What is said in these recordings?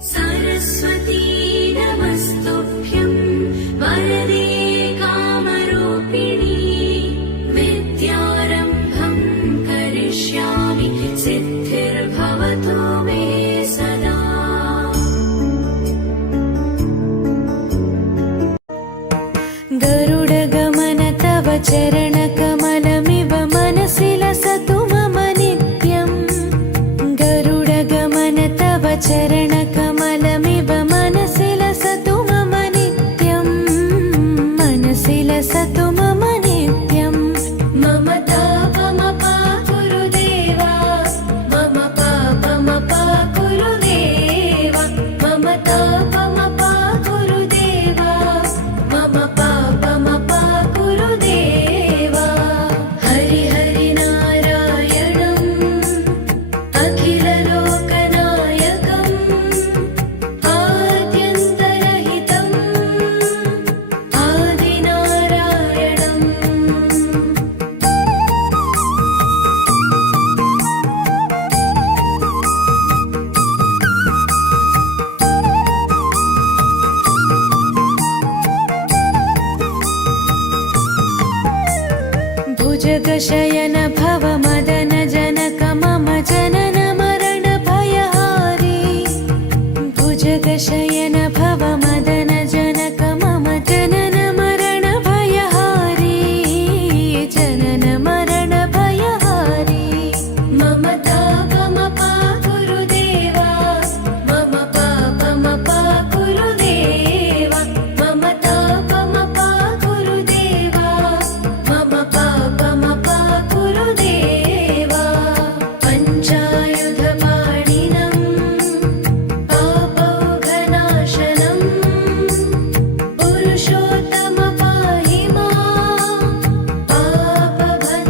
सरस्वती नमस्तुभ्यं वरदे कामरूपिणी विद्यारम्भं करिष्यामि सिद्धिर्भवतु मे सदा। गरुडगमन तव चरणकमलमिव मनसि लसतु मम नित्यम्। गरुडगमन तव चरणकमलमिव मनसि लसतु मम नित्यम्। मनसि लसतु मम नित्यम्। मम तापमपाकुरु देवा, मम पापमपाकुरु देवा, मम तापमपाकुरु देवा, मम पापमपाकुरु देवा। हरि हरि नारायणम् अखिललोकनायकम् आद्यन्तरहितम् आदिनारायणम्। भुजगशयन भव मदन जनक मम जनन मरण भयहारी। भुजगशयन भव मदन जनक मम जनन मरण भयहारी। जनन मरण भयहारी। मम तापमपाकुरु देवा, मम पापमपाकुरु देवा, मम तापमपाकुरु देवा, मम पापमपाकुरु देवा। पञ्चायुधपाणिनम् पापौघनाशनम् पुरुषोत्तम पाहि मां पापभञ्जनम्।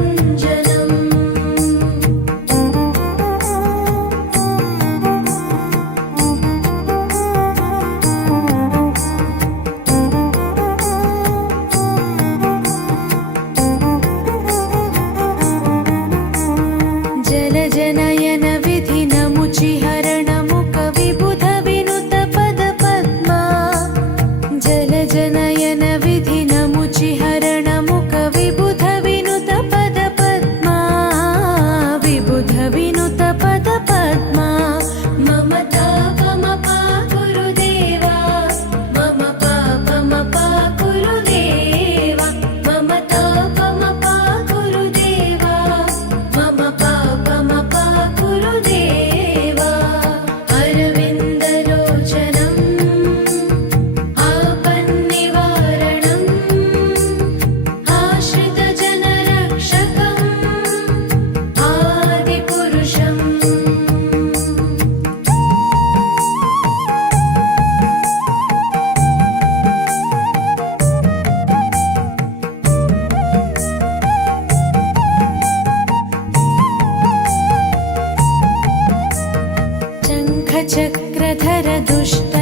जलजनयन विधिनमुचिहरण मुख विबुध विनुत पद पद्मा। जलजनयन विधिनमुचिहरण मुख विबुध विनुत पद पद्मा। विबुध विनुत पद पद्मा। मम तापमपाकुरु देवा, मम पापमपाकुरु देवा, मम तापमपाकुरु देवा, मम पापमपाकुरु देवा। अरविन्दलोचनम् आपन्निवारणम् आश्रितजनरक्षकम् आदिपुरुषम्। शङ्खचक्रधर दुष्ट